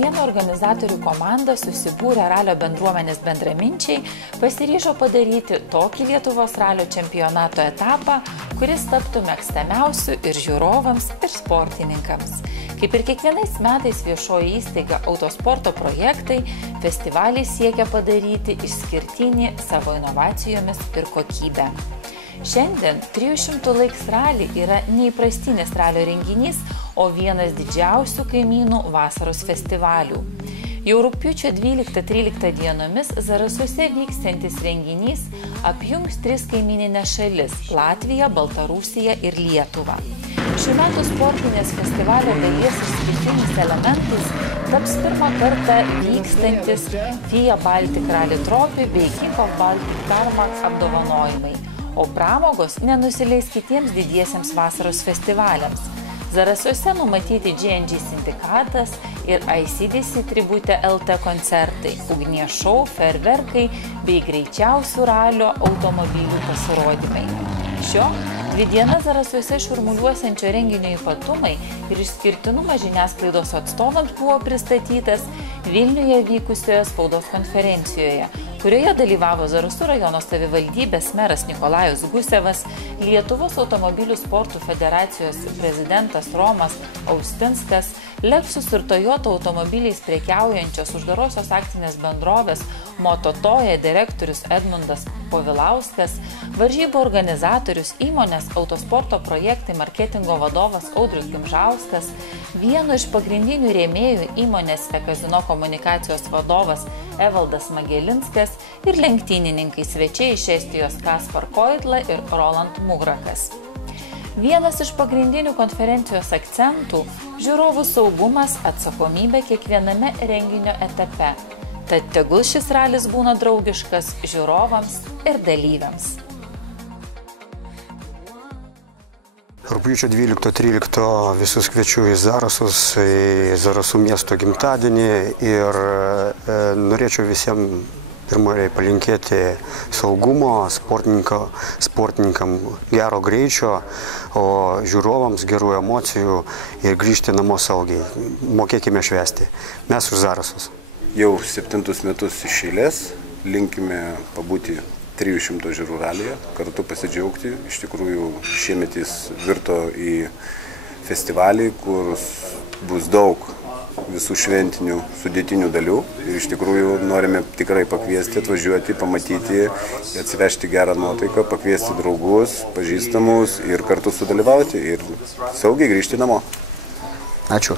kiekviena organizatorių komanda susibūrę ralio bendruomenės bendraminčiai pasiryžo padaryti tokį Lietuvos ralio čempionato etapą, kuris taptų mėgstamiausiu ir žiūrovams, ir sportininkams. Kaip ir kiekvienais metais viešoji įstaiga Autosporto projektai, festivaliai siekia padaryti išskirtinį savo inovacijomis ir kokybę. Šiandien 300 Lakes Rally yra neįprastinis ralio renginys, o vienas didžiausių kaimynų vasaros festivalių. Jau rugpjūčio 12-13 dienomis Zarasuose vyksiantis renginys apjungs 3 kaimyninės šalis – Latviją, Baltarusiją ir Lietuvą. Šių metų sportinės festivalio dalies išskirtiniais elementais taps pirmą kartą vykstantis FIA Baltic Rally Trophy bei King of Baltic Tarmac apdovanojimai, o pramogos nenusileis kitiems didiesiems vasaros festivaliams. Zarasuose numatyti G&G sindikatas ir ICDC tribute LT koncertai, ugnies šou, fejerverkai bei greičiausių ralio automobilių pasirodymai. Šio 2 dienas Zarasuose šurmuliuosiančio renginio ypatumai ir išskirtinumas žiniasklaidos atstovams buvo pristatytas Vilniuje vykusioje spaudos konferencijoje, kurioje dalyvavo Zarasų rajono savivaldybės meras Nikolajus Gusevas, Lietuvos automobilių sportų federacijos prezidentas Romas Austinskas, Lexus ir Toyota automobiliais prekiaujančios uždarosios akcinės bendrovės Mototoje direktorius Edmundas Povilauskas, varžybų organizatorius įmonės Autosporto projektai marketingo vadovas Audrius Gimžauskas, vieno iš pagrindinių rėmėjų įmonės Kazino komunikacijos vadovas Evaldas Magelinskas ir lenktynininkai svečiai iš Estijos Kaspar Koidla ir Roland Mugrakas. Vienas iš pagrindinių konferencijos akcentų – žiūrovų saugumas, atsakomybė kiekviename renginio etape. Tad tegul šis ralis būna draugiškas žiūrovams ir dalyviams. Rugpjūčio 12-13 visus kviečiu į Zarasus, į Zarasų miesto gimtadienį ir norėčiau visiems pirmai palinkėti saugumo, sportininkam gero greičio, o žiūrovams gerų emocijų ir grįžti namo saugiai. Mokėkime švęsti. Mes už Zarasus. Jau 7 metus iš eilės linkime pabūti 300 žiūrų ralyje, kartu pasidžiaugti. Iš tikrųjų, šiemet jis virto į festivalį, kur bus daug visų šventinių sudėtinių dalių. Ir iš tikrųjų norime tikrai pakviesti, atvažiuoti, pamatyti, atsivežti gerą nuotaiką, pakviesti draugus, pažįstamus ir kartu sudalyvauti ir saugiai grįžti namo. Ačiū.